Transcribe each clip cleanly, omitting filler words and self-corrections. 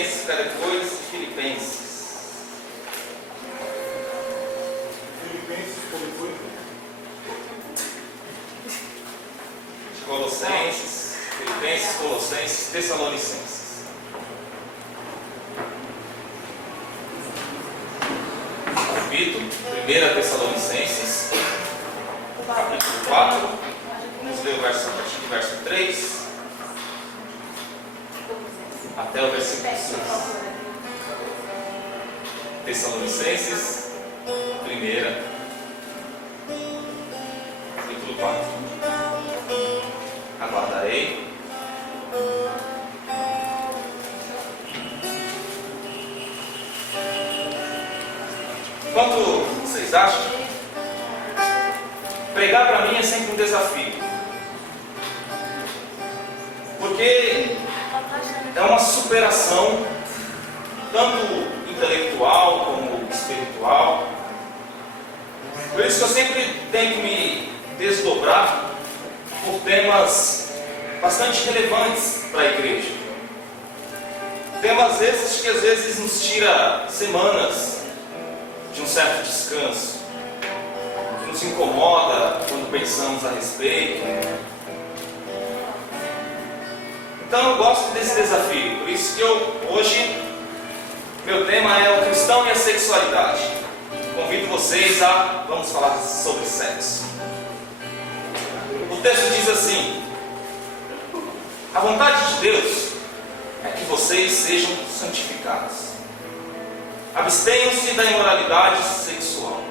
Colossenses fica depois de Filipenses. Colossenses, Filipenses, Colossenses, Tessalonicenses. Repito, 1 Tessalonicenses, capítulo 4, vamos ler o verso, a partir do verso 3 até o versículo 6. Tessalonicenses, 1, capítulo 4. Aguardarei. Quanto vocês acham? Pregar para mim é sempre um desafio, porque é uma superação tanto intelectual como espiritual. Por isso que eu sempre tenho que me desdobrar por temas bastante relevantes para a igreja. Temas esses que às vezes nos tira semanas de um certo descanso, que nos incomoda quando pensamos a respeito. Então eu gosto desse desafio, por isso que hoje meu tema é o cristão e a sexualidade. Convido vocês a vamos falar sobre sexo. O texto diz assim: a vontade de Deus é que vocês sejam santificados. Abstenham-se da imoralidade sexual.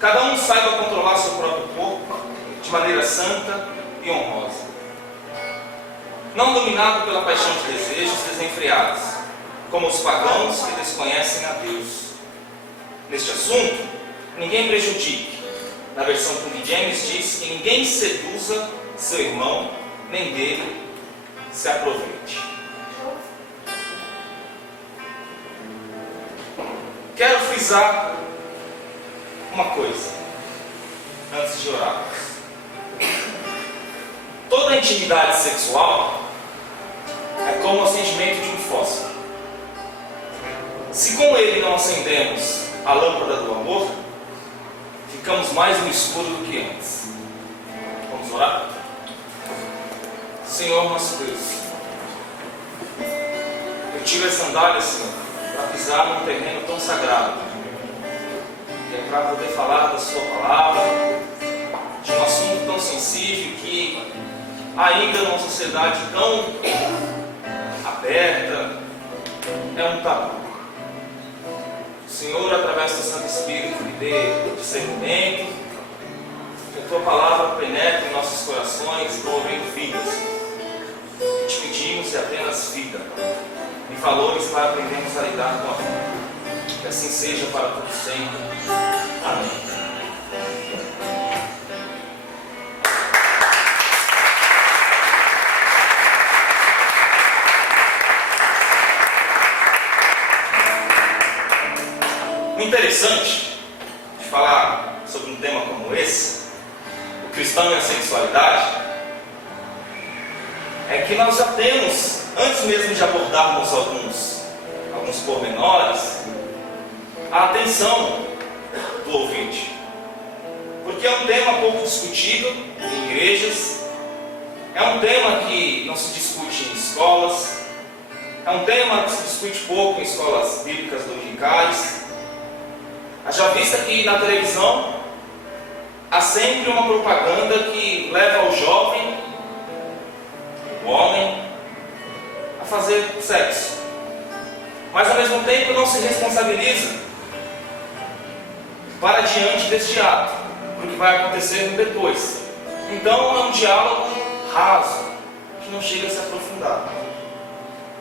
Cada um saiba controlar seu próprio corpo de maneira santa e honrosa, não dominado pela paixão de desejos desenfreados, como os pagãos que desconhecem a Deus. Neste assunto, ninguém prejudique. Na versão King James diz que ninguém seduza seu irmão, nem dele se aproveite. Quero frisar uma coisa antes de orarmos. Toda intimidade sexual é como o acendimento de um fósforo. Se com ele não acendemos a lâmpada do amor, ficamos mais no escuro do que antes. Vamos orar? Senhor nosso Deus, eu tive as sandálias, Senhor, para pisar num terreno tão sagrado, que é para poder falar da Sua palavra, de um assunto tão sensível que ainda numa sociedade tão aberta é um tabu. O Senhor, através do Santo Espírito, me dê discernimento, que a Tua palavra penetre em nossos corações, promovendo vidas. O que te pedimos é apenas vida e valores para aprendermos a lidar com a vida. Que assim seja para todos sempre. Amém. O interessante de falar sobre um tema como esse, o cristão e a sexualidade, é que nós já temos, antes mesmo de abordarmos alguns pormenores, a atenção do ouvinte. Porque é um tema pouco discutido em igrejas, é um tema que não se discute em escolas, é um tema que se discute pouco em escolas bíblicas dominicais. Haja vista que na televisão há sempre uma propaganda que leva o jovem, o homem, a fazer sexo, mas ao mesmo tempo não se responsabiliza para diante deste ato, para o que vai acontecer depois. Então é um diálogo raso, que não chega a se aprofundar.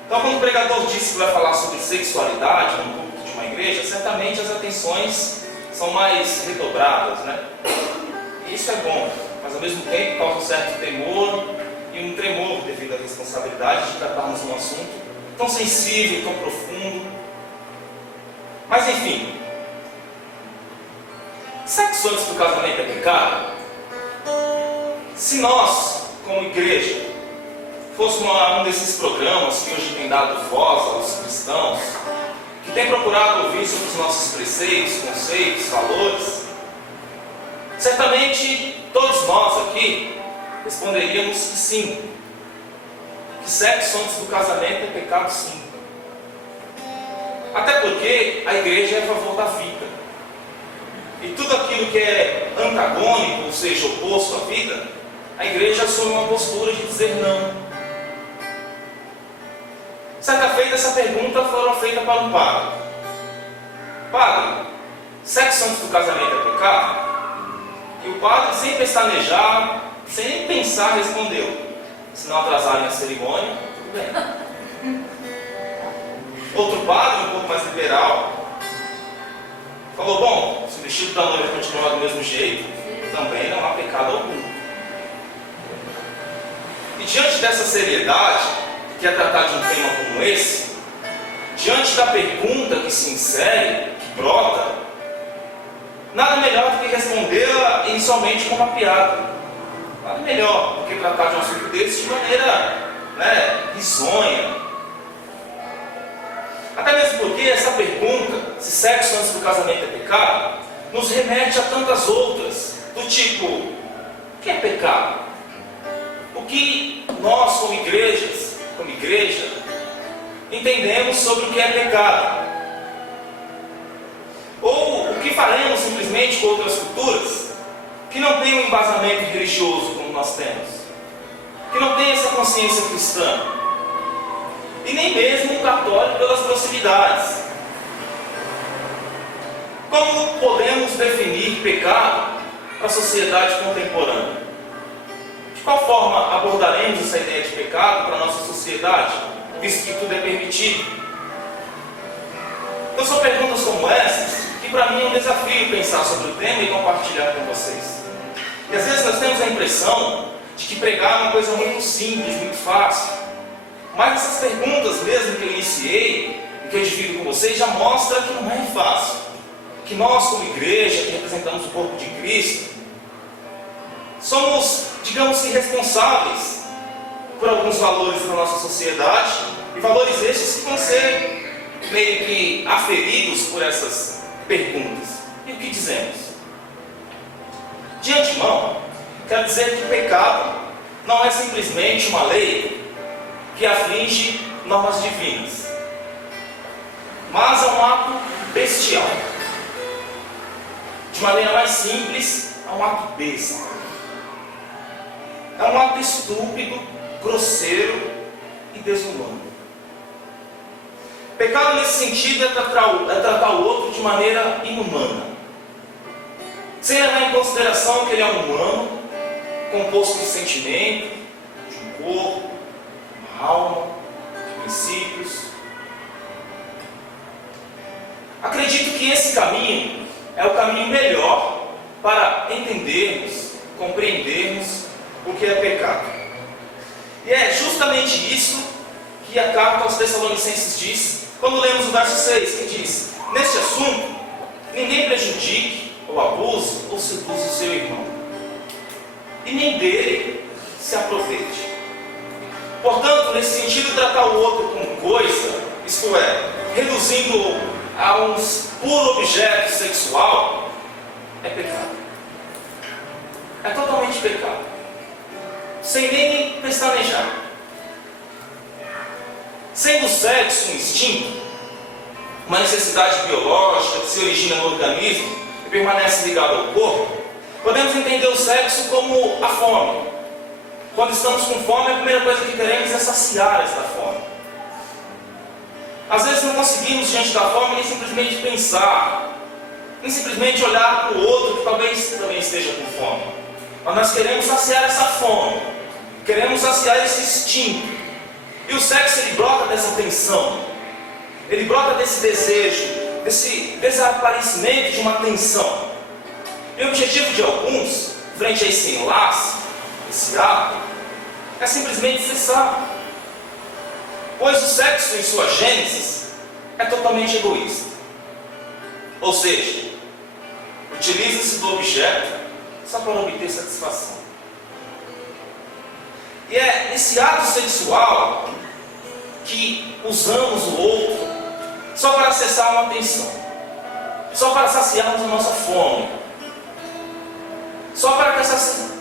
Então quando o pregador disse que vai falar sobre sexualidade no púlpito de uma igreja, certamente as atenções são mais redobradas, né? E isso é bom, mas ao mesmo tempo causa um certo temor e um tremor devido à responsabilidade de tratarmos um assunto tão sensível, tão profundo. Mas enfim, sexo antes do casamento é pecado? Se nós, como igreja, fosse um desses programas que hoje tem dado voz aos cristãos, que tem procurado ouvir sobre os nossos preceitos, conceitos, valores, certamente todos nós aqui responderíamos que sim, que sexo antes do casamento é pecado sim. Até porque a igreja é a favor da vida. E tudo aquilo que é antagônico, ou seja, oposto à vida, a igreja assume uma postura de dizer não. Certa feita, essa pergunta foi feita para um padre. Padre, sexo antes do casamento é pecado? E o padre, sem pestanejar, sem nem pensar, respondeu: se não atrasarem a cerimônia, tudo bem. Outro padre, um pouco mais liberal, falou: bom, se o vestido da noiva continuar do mesmo jeito, também não há pecado algum. E diante dessa seriedade, que é tratar de um tema como esse, diante da pergunta que se insere, que brota, nada melhor do que respondê-la inicialmente com uma piada. Nada melhor do que tratar de um assunto desse de maneira risonha. Até mesmo porque essa pergunta, se sexo antes do casamento é pecado, nos remete a tantas outras, do tipo: o que é pecado? O que nós, como igreja, entendemos sobre o que é pecado? Ou o que faremos simplesmente com outras culturas que não têm um embasamento religioso como nós temos, que não têm essa consciência cristã, e nem mesmo o católico pelas proximidades? Como podemos definir pecado para a sociedade contemporânea? De qual forma abordaremos essa ideia de pecado para a nossa sociedade, visto que tudo é permitido? Então são perguntas como essas que para mim é um desafio pensar sobre o tema e compartilhar com vocês. E às vezes nós temos a impressão de que pregar é uma coisa muito simples, muito fácil. Mas essas perguntas mesmo que eu iniciei e que eu divido com vocês já mostram que não é fácil. Que nós, como igreja, que representamos o corpo de Cristo, somos, digamos que, responsáveis por alguns valores da nossa sociedade, e valores estes que vão ser meio que aferidos por essas perguntas. E o que dizemos? De antemão, quero dizer que pecado não é simplesmente uma lei que aflige normas divinas, mas é um ato bestial. De maneira mais simples, é um ato besta. É um ato estúpido, grosseiro e desumano. Pecado nesse sentido é tratar o outro de maneira inumana, sem levar em consideração que ele é um humano, composto de sentimento, de um corpo, uma alma, de princípios. Acredito que esse caminho é o caminho melhor para entendermos, compreendermos o que é pecado. E é justamente isso que a carta aos Tessalonicenses diz, quando lemos o verso 6, que diz: neste assunto, ninguém prejudique, ou abuse, ou seduza o seu irmão, e nem dele se aproveite. Portanto, nesse sentido, tratar o outro como coisa, isto é, reduzindo a um puro objeto sexual, é pecado. É totalmente pecado. Sem nem pestanejar. Sendo o sexo um instinto, uma necessidade biológica que se origina no organismo e permanece ligado ao corpo, podemos entender o sexo como a fome. Quando estamos com fome, a primeira coisa que queremos é saciar esta fome. Às vezes não conseguimos, diante da fome, nem simplesmente pensar, nem simplesmente olhar para o outro que talvez também esteja com fome. Mas nós queremos saciar essa fome, queremos saciar esse instinto. E o sexo, ele brota dessa tensão, ele brota desse desejo, desse desaparecimento de uma tensão. E o objetivo de alguns, frente a esse enlace, esse ato, é simplesmente cessar. Pois o sexo, em sua gênese, é totalmente egoísta. Ou seja, utiliza-se do objeto só para obter satisfação. E é nesse ato sexual que usamos o outro só para acessar uma tensão, só para saciarmos a nossa fome, só para que essa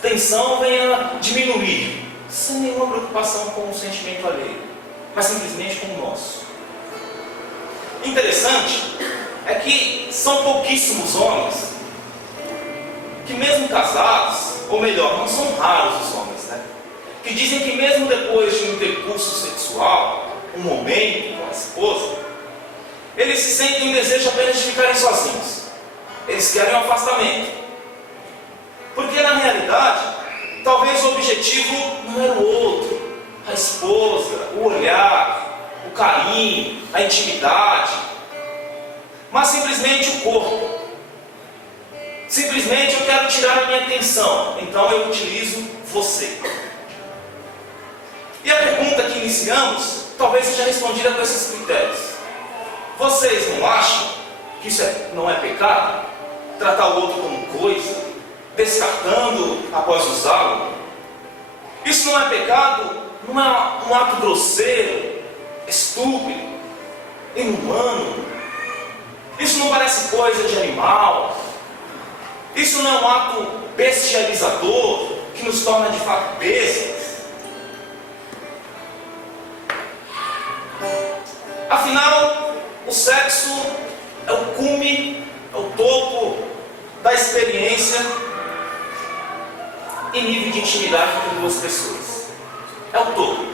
tensão venha diminuir, sem nenhuma preocupação com o sentimento alheio, mas simplesmente com o nosso. Interessante é que são pouquíssimos homens que, mesmo casados, ou melhor, não são raros os homens, né? Que dizem que mesmo depois de um intercurso sexual, um momento com a esposa, eles se sentem um desejo apenas de ficarem sozinhos. Eles querem um afastamento. Porque na realidade, talvez o objetivo não era o outro, a esposa, o olhar, o carinho, a intimidade, mas simplesmente o corpo. Simplesmente eu quero tirar a minha atenção, então eu utilizo você. E a pergunta que iniciamos talvez seja respondida com esses critérios. Vocês não acham que isso não é pecado? Tratar o outro como coisa, descartando após usá-lo? Isso não é pecado? Não é um ato grosseiro, estúpido, inumano? Isso não parece coisa de animal? Isso não é um ato bestializador que nos torna de fato bestas? Afinal, o sexo é o cume, é o topo da experiência em nível de intimidade entre duas pessoas. É o topo.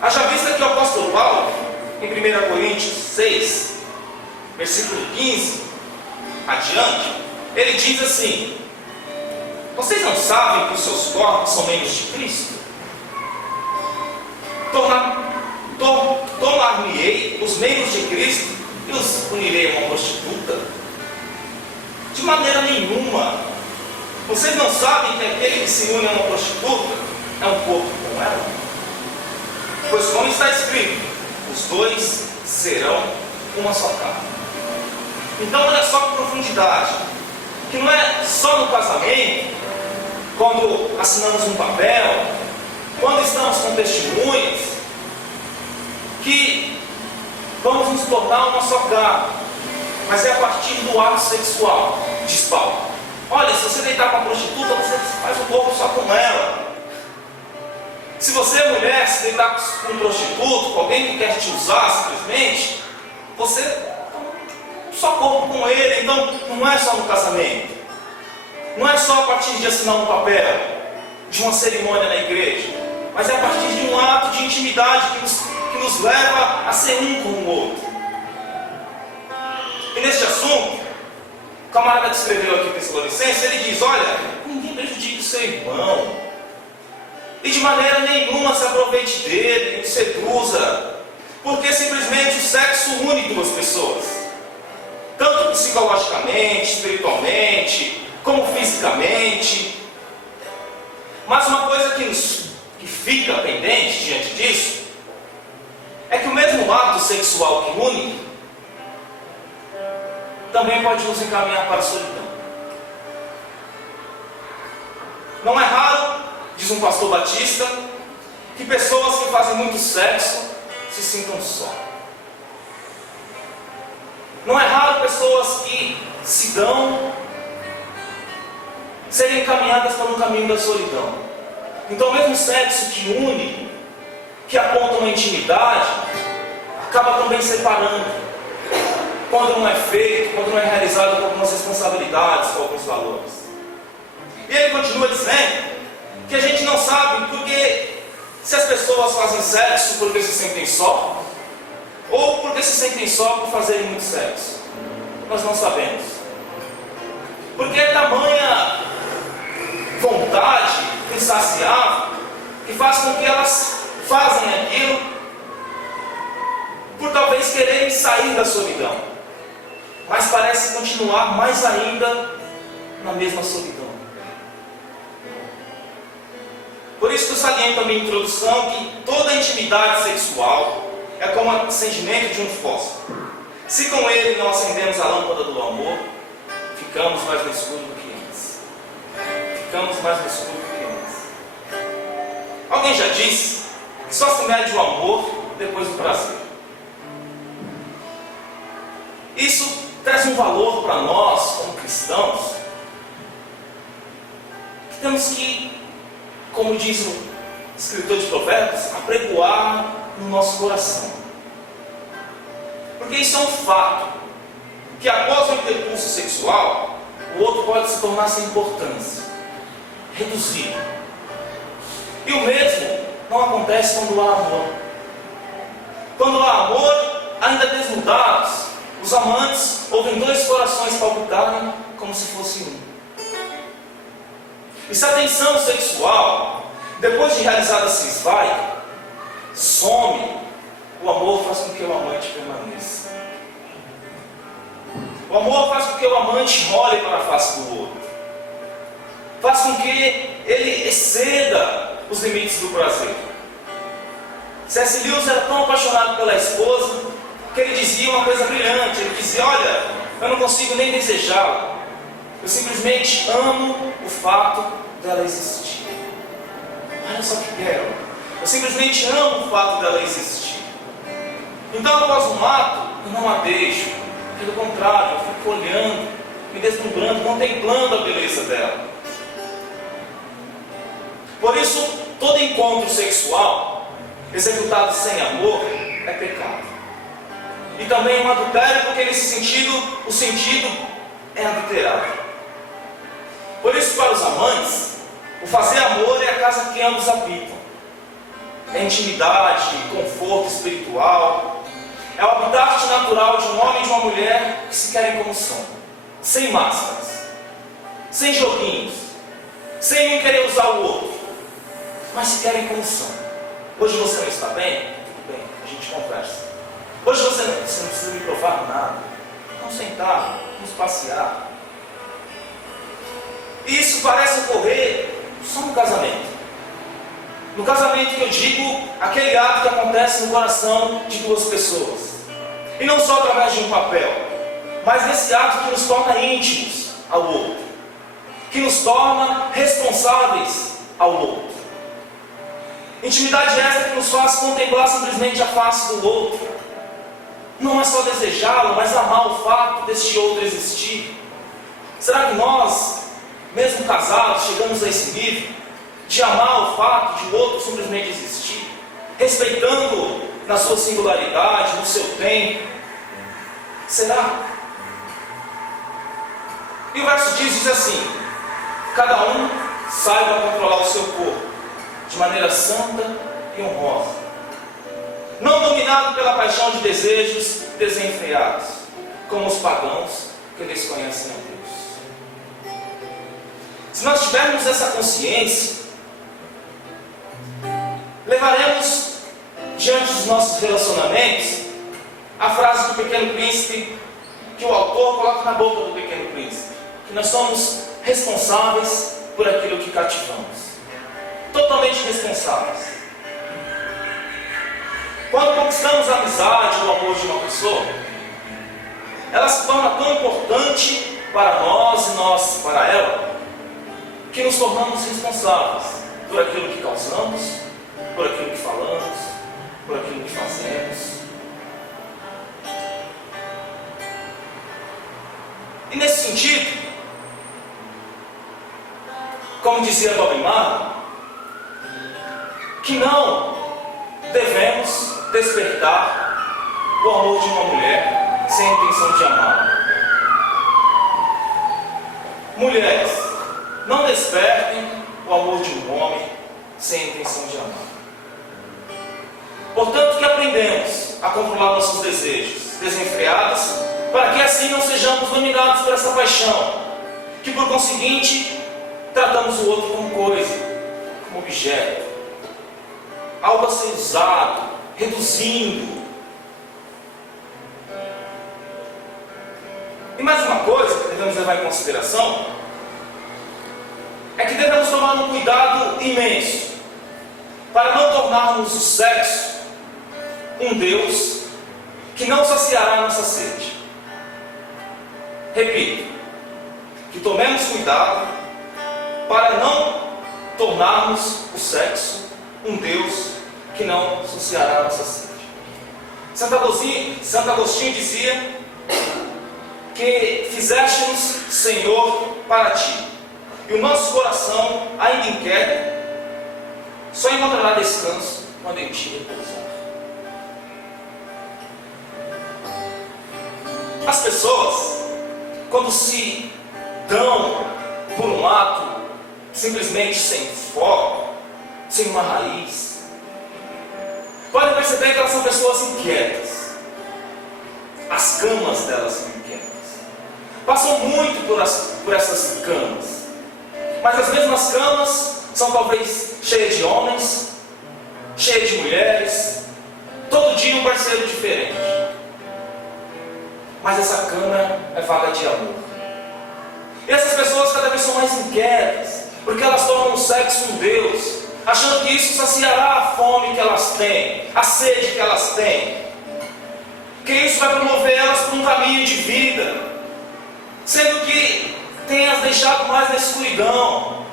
Haja vista que o apóstolo Paulo, em 1 Coríntios 6, versículo 15 adiante, ele diz assim: vocês não sabem que os seus corpos são membros de Cristo? Tomar-me-ei os membros de Cristo e os unirei a uma prostituta? De maneira nenhuma. Vocês não sabem que aquele que se une a uma prostituta é um corpo com ela? Pois como está escrito, os dois serão uma só carne. Então olha só que profundidade, que não é só no casamento, quando assinamos um papel, quando estamos com testemunhas, que vamos nos tornar uma só carne, mas é a partir do ato sexual. Diz Paulo: olha, se você deitar com a prostituta, você faz o corpo só com ela. Se você é mulher, se deitar com um prostituto, com alguém que quer te usar simplesmente, você só corpo com ele. Então não é só no casamento, não é só a partir de assinar um papel, de uma cerimônia na igreja, mas é a partir de um ato de intimidade que nos leva a ser um com o outro. E neste assunto, o camarada que escreveu aqui em Tessalonicenses, ele diz: olha, ninguém prejudique o seu irmão, e de maneira nenhuma se aproveite dele, o seduza, porque simplesmente o sexo une duas pessoas, tanto psicologicamente, espiritualmente, como fisicamente. Mas uma coisa que fica pendente diante disso é que o mesmo ato sexual que une também pode nos encaminhar para a solidão. Não é raro, diz um pastor batista, que pessoas que fazem muito sexo se sintam só. Não é raro pessoas que se dão serem encaminhadas para um caminho da solidão. Então o mesmo sexo que une, que aponta uma intimidade, acaba também separando, quando não é feito, quando não é realizado com algumas responsabilidades, com alguns valores. E ele continua dizendo que a gente não sabe porque se as pessoas fazem sexo porque se sentem só, ou porque se sentem só por fazerem muito sexo. Nós não sabemos. Porque é tamanha vontade insaciável que faz com que elas fazem aquilo por talvez quererem sair da solidão, mas parece continuar mais ainda na mesma solidão. Por isso que eu saliento também em introdução que toda intimidade sexual é como o acendimento de um fósforo. Se com ele não acendemos a lâmpada do amor, ficamos mais no escuro do que antes. ficamos mais no escuro do que antes. Alguém já disse que só se mede o amor depois do prazer. Isso traz um valor para nós, como cristãos, que temos que, como diz o escritor de Provérbios, apregoar no nosso coração. Porque isso é um fato, que após o intercurso sexual, o outro pode se tornar sem importância, reduzido. E o mesmo não acontece quando há amor. Quando há amor, ainda desnudados, os amantes ouvem dois corações palpitarem como se fosse um. E se a tensão sexual, depois de realizada, se esvai, some, o amor faz com que o amante permaneça. O amor faz com que o amante olhe para a face do outro. Faz com que ele exceda os limites do prazer. C.S. Lewis era tão apaixonado pela esposa que ele dizia uma coisa brilhante. Ele dizia: olha, eu não consigo nem desejá-la. Eu simplesmente amo o fato dela existir. Olha só que quero. Eu simplesmente amo o fato dela existir. Então, após um ato, eu não a deixo. Pelo contrário, eu fico olhando, me deslumbrando, contemplando a beleza dela. Por isso, todo encontro sexual executado sem amor é pecado. E também um adultério, porque nesse sentido, o sentido é adulterado. Por isso, para os amantes, o fazer amor é a casa que ambos habitam. É intimidade, conforto espiritual. É o habitat natural de um homem e de uma mulher que se querem como são. Sem máscaras, sem joguinhos, sem um querer usar o outro, mas se querem como são. Hoje você não está bem? Tudo bem, a gente conversa. Hoje você não precisa me provar nada. Vamos sentar, vamos passear. E isso parece ocorrer só no casamento. No casamento que eu digo, aquele ato que acontece no coração de duas pessoas. E não só através de um papel, mas nesse ato que nos torna íntimos ao outro. Que nos torna responsáveis ao outro. Intimidade essa que nos faz contemplar simplesmente a face do outro. Não é só desejá-lo, mas amar o fato deste outro existir. Será que nós, mesmo casados, chegamos a esse nível de amar o fato de o outro simplesmente existir, respeitando na sua singularidade, no seu tempo? Será? E o verso diz assim: cada um saiba controlar o seu corpo de maneira santa e honrosa, não dominado pela paixão de desejos desenfreados, como os pagãos que desconhecem a Deus. Se nós tivermos essa consciência, levaremos diante dos nossos relacionamentos a frase do Pequeno Príncipe, que o autor coloca na boca do Pequeno Príncipe, que nós somos responsáveis por aquilo que cativamos. Totalmente responsáveis. Quando conquistamos a amizade ou o amor de uma pessoa, ela se torna tão importante para nós e nós para ela, que nos tornamos responsáveis por aquilo que causamos, por aquilo que falamos, por aquilo que fazemos. E nesse sentido, como dizia Bob Marley, que não devemos despertar o amor de uma mulher sem a intenção de amá-la. Mulheres, não despertem o amor de um homem sem a intenção de amar. Portanto, que aprendemos a controlar nossos desejos desenfreados, para que assim não sejamos dominados por essa paixão, que por conseguinte tratamos o outro como coisa, como objeto, algo a ser usado, reduzindo. E mais uma coisa que devemos levar em consideração é que devemos tomar um cuidado imenso para não tornarmos o sexo um Deus que não saciará a nossa sede. Repito, que tomemos cuidado para não tornarmos o sexo um Deus que não saciará a nossa sede. Santo Agostinho dizia que fizeste-nos Senhor para ti, e o nosso coração, ainda inquieto, só encontrará descanso quando em ti repousar. As pessoas, quando se dão por um ato simplesmente sem foco, sem uma raiz, podem perceber que elas são pessoas inquietas. As camas delas são inquietas. Passam muito por essas camas. Mas as mesmas camas são talvez cheias de homens, cheias de mulheres, todo dia um parceiro diferente. Mas essa cama é vaga de amor. E essas pessoas cada vez são mais inquietas, porque elas tornam o sexo um Deus, achando que isso saciará a fome que elas têm, a sede que elas têm, que isso vai promover elas para um caminho de vida, sendo que tem as deixado mais na escuridão.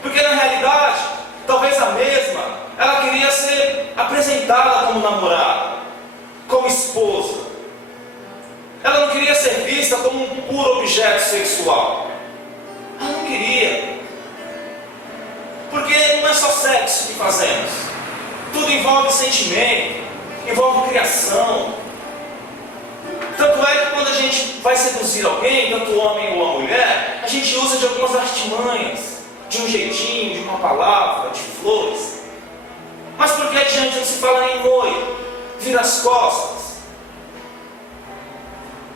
Porque na realidade, talvez a mesma, ela queria ser apresentada como namorada, como esposa. Ela não queria ser vista como um puro objeto sexual. Ela não queria. Porque não é só sexo que fazemos. Tudo envolve sentimento, envolve criação. Tanto é que quando a gente vai seduzir alguém, tanto o homem ou a mulher, a gente usa de algumas artimanhas, de um jeitinho, de uma palavra, de flores. Mas por que a gente não se fala nem oi, vira as costas?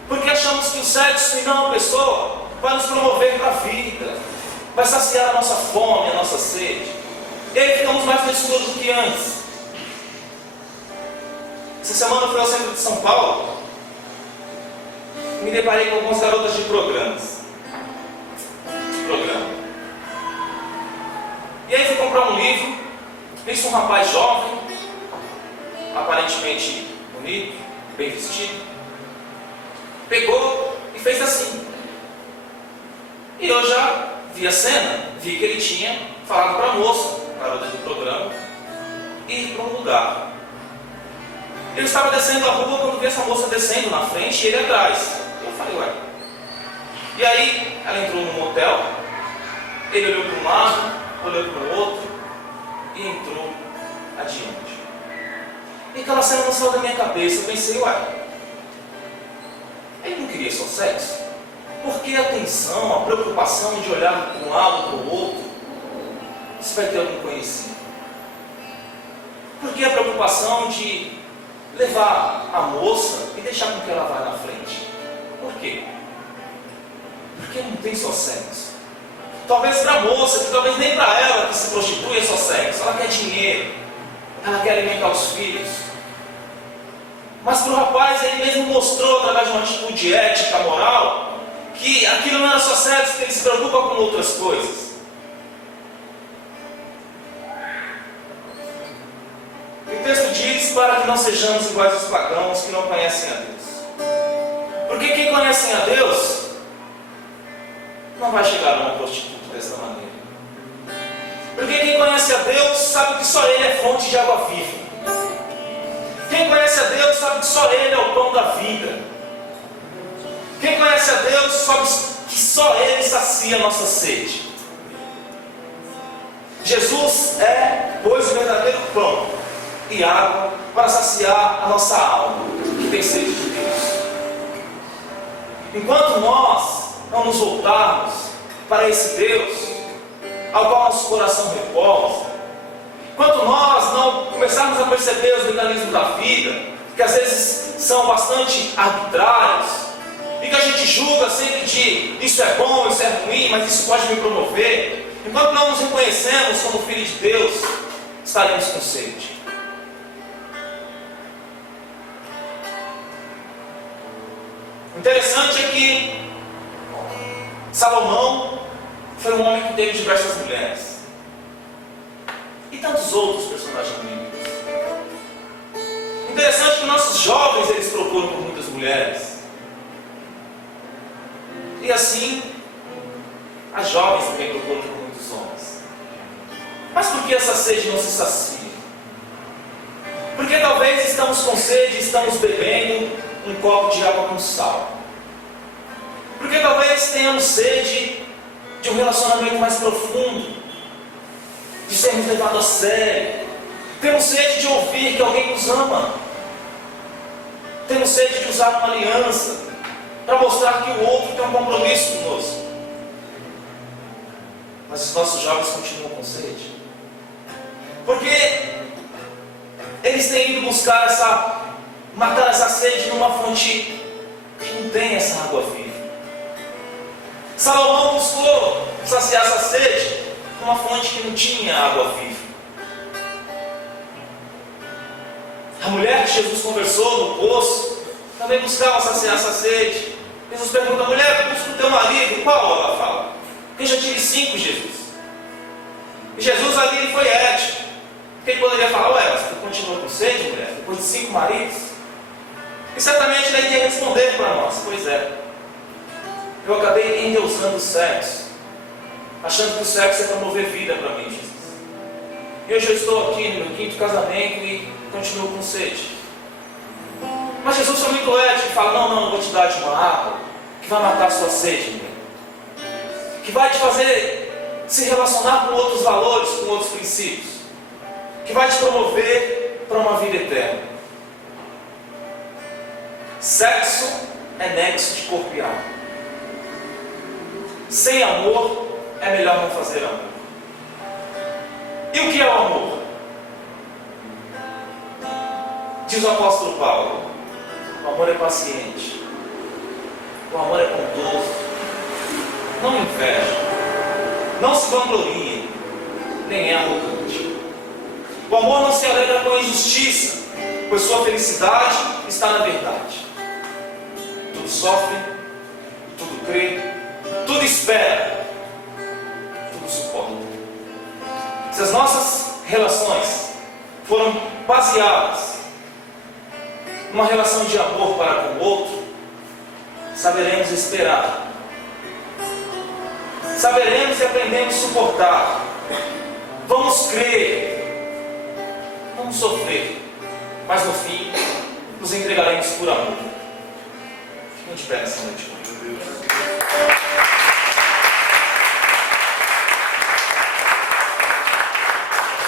Porque achamos que o sexo e não a pessoa vai nos promover para a vida, vai saciar a nossa fome, a nossa sede. E aí ficamos mais no escuro do que antes. Essa semana eu fui ao centro de São Paulo e me deparei com algumas garotas de programa. E aí fui comprar um livro, vi um rapaz jovem, aparentemente bonito, bem vestido. Pegou e fez assim. E eu já vi a cena, vi que ele tinha falado para a moça, garota de programa, ir para um lugar. Ele estava descendo a rua quando vi essa moça descendo na frente e ele atrás. Eu falei, ué. E aí ela entrou no motel, ele olhou para um lado, olhou para o outro e entrou adiante. E aquela cena não saiu da minha cabeça. Eu pensei, ué, ele não queria só sexo? Por que a atenção, a preocupação de olhar para um lado para o outro? Se vai ter algum conhecido? Por que a preocupação de levar a moça e deixar com que ela vá na frente? Por quê? Porque não tem só sexo. Talvez para a moça, que talvez nem para ela que se prostitui é só sexo. Ela quer dinheiro, ela quer alimentar os filhos. Mas para o rapaz, ele mesmo mostrou, através de uma atitude ética, moral, que aquilo não era só sexo, que ele se preocupa com outras coisas. E o texto diz para que não sejamos iguais aos pagãos que não conhecem a Deus. Porque quem conhece a Deus não vai chegar a uma prostituta dessa maneira. Porque quem conhece a Deus sabe que só Ele é fonte de água viva. Quem conhece a Deus sabe que só Ele é o pão da vida. Quem conhece a Deus sabe que só Ele sacia a nossa sede. Jesus é, pois, o verdadeiro pão e água para saciar a nossa alma, que tem sede de Deus. Enquanto nós não nos voltarmos para esse Deus, ao qual nosso coração repousa, enquanto nós não começarmos a perceber os mecanismos da vida, que às vezes são bastante arbitrários, e que a gente julga sempre de isso é bom, isso é ruim, mas isso pode me promover, enquanto não nos reconhecemos como filhos de Deus, estaremos com sede. Interessante é que Salomão foi um homem que teve diversas mulheres. E tantos outros personagens bíblicos. Interessante que nossos jovens eles procuram por muitas mulheres. E assim, As jovens também procuram por muitos homens. Mas por que essa sede não se sacia? Porque talvez estamos com sede e estamos bebendo um copo de água com sal. Porque talvez tenhamos sede de um relacionamento mais profundo, de sermos levados a sério. Temos sede de ouvir que alguém nos ama. Temos sede de usar uma aliança para mostrar que o outro tem um compromisso conosco. Mas os nossos jovens continuam com sede. Porque eles têm ido buscar matar essa sede numa fonte que não tem essa água viva. Salomão buscou saciar essa sede numa fonte que não tinha água viva. A mulher que Jesus conversou no poço também buscava saciar essa sede. Jesus pergunta: mulher, busca o teu marido. Qual? Ela fala: eu já tive 5, Jesus. E Jesus ali foi ético. Porque ele poderia falar: ué, mas tu continua com sede, mulher? Depois de 5 maridos? E certamente ele ia responder para nós: pois é, eu acabei endeusando o sexo, achando que o sexo é promover vida para mim, Jesus. E hoje eu estou aqui no meu 5º casamento e continuo com sede. Mas Jesus foi muito ético e fala: não, eu vou te dar de uma água que vai matar a sua sede, mulher. Que vai te fazer se relacionar com outros valores, com outros princípios. Que vai te promover para uma vida eterna. Sexo é nexo de corpo e alma. Sem amor, é melhor não fazer amor. E o que é o amor? Diz o apóstolo Paulo: o amor é paciente, o amor é bondoso, não inveja, não se vangloria, nem é arrogante. O amor não se alegra com a injustiça, pois sua felicidade está na verdade. Tudo sofre, tudo crê, tudo espera, tudo suporta. Se as nossas relações foram baseadas numa relação de amor para com o outro, saberemos esperar, saberemos e aprendemos a suportar, vamos crer, vamos sofrer, mas no fim nos entregaremos por amor. Fiquem de pé nessa noite.